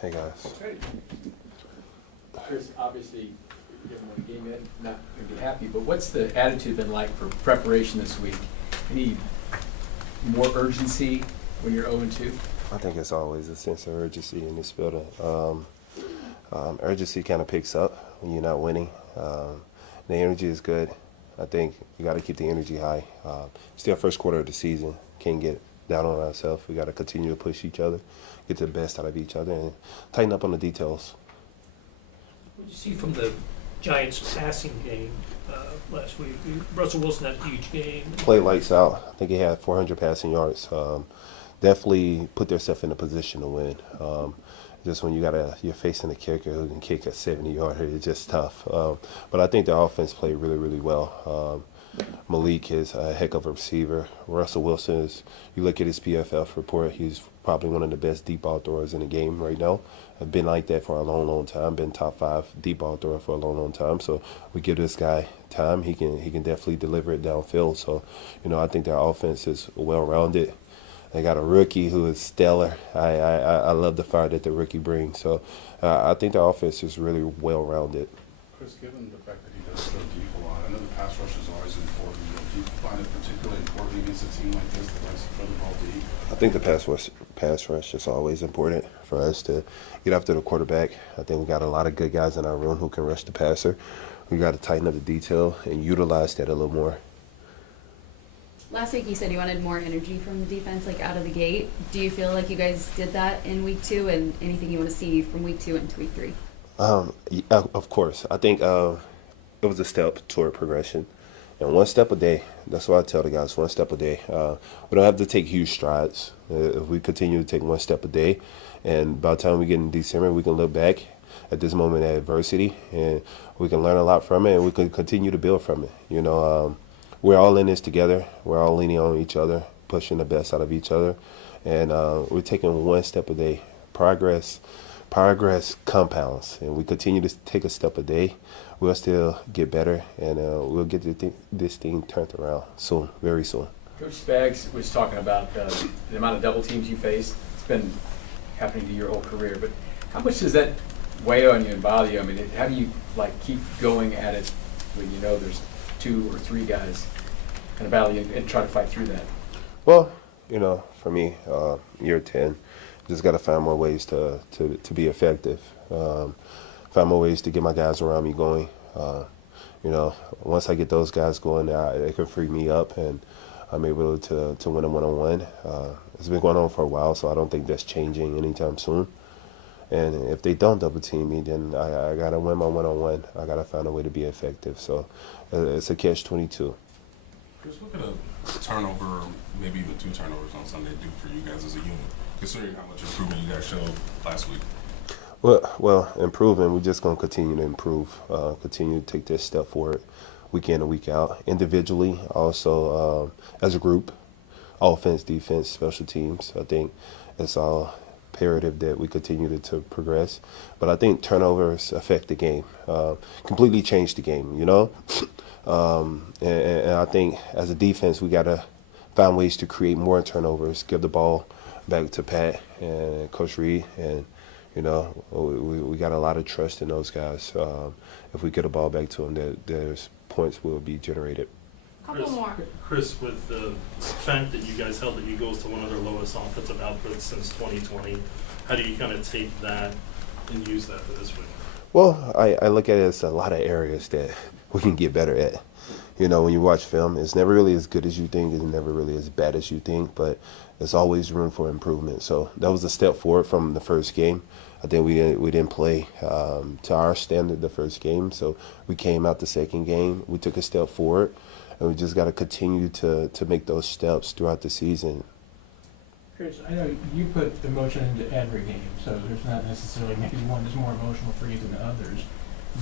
Hey guys. Chris, obviously, given the game in, not going to be happy, but what's the attitude been like for preparation this week? Any more urgency when you're 0-2? I think it's always a sense of urgency in this building. Urgency kind of picks up when you're not winning. The energy is good. I think we got to keep the energy high. Still first quarter of the season. Can't get down on ourselves. We got to continue to push each other, get the best out of each other, and tighten up on the details. What did you see from the Giants' passing game last week? Russell Wilson had a huge game. Played lights out. I think he had 400 passing yards. Definitely put themselves in a position to win. Just when you're facing a kicker who can kick a 70-yarder, it's just tough. But I think the offense played really, really well. Malik is a heck of a receiver. Russell Wilson is, you look at his PFF report, he's probably one of the best deep ball throwers in the game right now. I've been like that for a long, long time. Been top 5 deep ball thrower for a long, long time. So we give this guy time. He can definitely deliver it downfield. So, I think their offense is well-rounded. They got a rookie who is stellar. I love the fire that the rookie brings. So I think the offense is really well-rounded. Chris, given the fact that he does throw deep a lot, I know the pass rush is always important, but do you find it particularly important against a team like this that likes to throw the ball deep? I think the pass rush is always important for us to get after the quarterback. I think we got a lot of good guys in our room who can rush the passer. We got to tighten up the detail and utilize that a little more. Last week you said you wanted more energy from the defense, like out of the gate. Do you feel like you guys did that in week 2, and anything you want to see from week 2 into week 3? Yeah, of course. I think it was a step toward progression. And one step a day, that's what I tell the guys, one step a day. We don't have to take huge strides. If we continue to take one step a day, and by the time we get in December, we can look back at this moment of adversity, and we can learn a lot from it, and we can continue to build from it. We're all in this together. We're all leaning on each other, pushing the best out of each other, and we're taking one step a day. Progress compounds, and we continue to take a step a day. We'll still get better, and we'll get this thing turned around soon, very soon. Coach Spags was talking about the amount of double teams you faced. It's been happening to your whole career, but how much does that weigh on you and bother you? I mean, how do you keep going at it when you know there's 2 or 3 guys kind of battle you and try to fight through that? Well, for me, year 10, just got to find more ways to be effective. Find more ways to get my guys around me going. Once I get those guys going, it can free me up, and I'm able to win a one-on-one. It's been going on for a while, so I don't think that's changing anytime soon. And if they don't double team me, then I got to win my one-on-one. I got to find a way to be effective. So it's a catch-22. Chris, what could a turnover, maybe even 2 turnovers on Sunday do for you guys as a unit, considering how much improvement you guys showed last week? Well, improving, we're just going to continue to improve, continue to take this step forward week in and week out. Individually, also as a group, offense, defense, special teams. I think it's all imperative that we continue to progress. But I think turnovers affect the game, completely change the game, and I think as a defense, we got to find ways to create more turnovers, give the ball back to Pat and Coach Reed, and we got a lot of trust in those guys. If we get the ball back to them, there's points will be generated. Couple more. Chris, with the fact that you guys held the Eagles to one of their lowest offensive outputs since 2020, how do you kind of take that and use that for this week? Well, I look at it as a lot of areas that we can get better at. When you watch film, it's never really as good as you think. It's never really as bad as you think, but there's always room for improvement. So that was a step forward from the first game. I think we didn't play to our standard the first game, so we came out the second game. We took a step forward, and we just got to continue to make those steps throughout the season. Chris, I know you put emotion into every game, so there's not necessarily maybe one that's more emotional for you than others.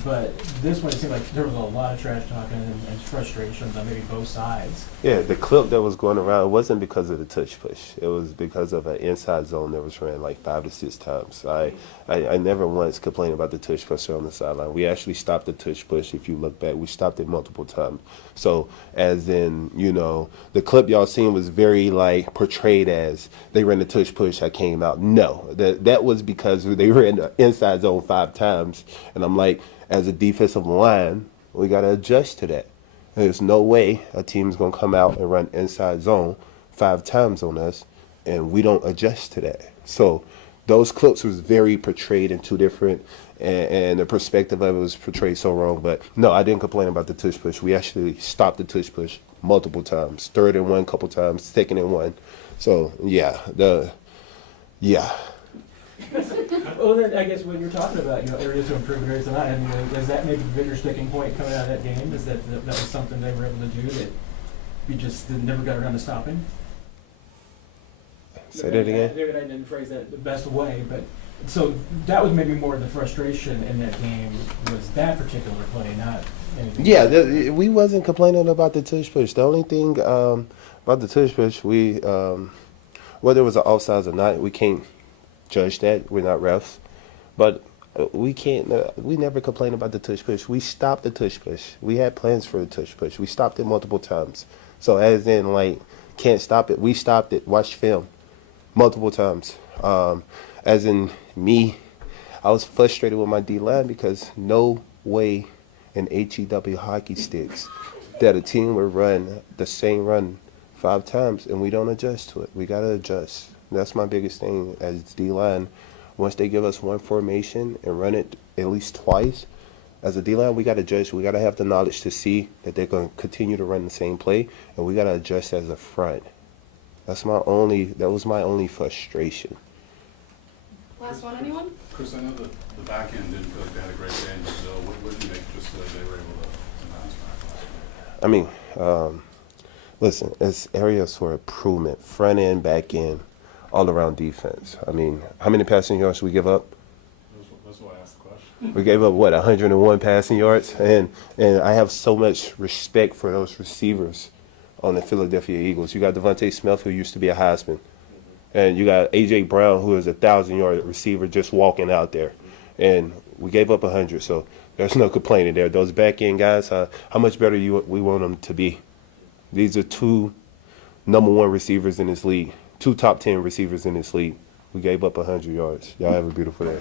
but this one, it seemed like there was a lot of trash talking and frustrations on maybe both sides. Yeah, the clip that was going around, it wasn't because of the touch push. It was because of an inside zone that was ran like 5 to 6 times. I never once complained about the touch push on the sideline. We actually stopped the touch push. If you look back, we stopped it multiple times. So as in, you know, the clip y'all seen was very like portrayed as they ran the touch push, I came out. No, that was because they ran the inside zone 5 times. And I'm like, as a defensive line, we got to adjust to that. There's no way a team's going to come out and run inside zone 5 times on us, and we don't adjust to that. So those clips was very portrayed in 2 different, and the perspective of it was portrayed so wrong. But no, I didn't complain about the tush push. We actually stopped the tush push multiple times, 3rd and 1 couple times, 2nd and 1. So yeah, Well, then I guess when you're talking about, you know, areas to improve and areas to not, I mean, is that maybe the bigger sticking point coming out of that game? Is that was something they were able to do that we just never got around to stopping? Say that again. Maybe I didn't phrase that the best way, but so that was maybe more of the frustration in that game was that particular play, not anything. Yeah, we wasn't complaining about the tush push. The only thing about the tush push, whether it was an offsides or not, we can't judge that. We're not refs, but we can't. We never complain about the tush push. We stopped the tush push. We had plans for the tush push. We stopped it multiple times. So as in, like, can't stop it. We stopped it. Watched film multiple times. As in me, I was frustrated with my D line because no way in HEW hockey sticks that a team would run the same run 5 times and we don't adjust to it. We gotta adjust. That's my biggest thing as D-line. Once they give us one formation and run it at least twice, as a D-line, we got to adjust. We got to have the knowledge to see that they're going to continue to run the same play, and we got to adjust as a front. That was my only frustration. Last one, anyone? Chris, I know that the back end didn't feel like they had a great game, but what did you make just so that they were able to bounce back last week? I mean, listen, it's areas for improvement, front end, back end, all around defense. I mean, how many passing yards we give up? That's why I asked the question. We gave up, 101 passing yards? And I have so much respect for those receivers on the Philadelphia Eagles. You got Devontae Smith, who used to be a Heisman. And you got A.J. Brown, who is a 1,000-yard receiver just walking out there. And we gave up 100, so there's no complaining there. Those back-end guys, how much better we want them to be? These are 2 number 1 receivers in this league, 2 top 10 receivers in this league. We gave up 100 yards. Y'all have a beautiful day.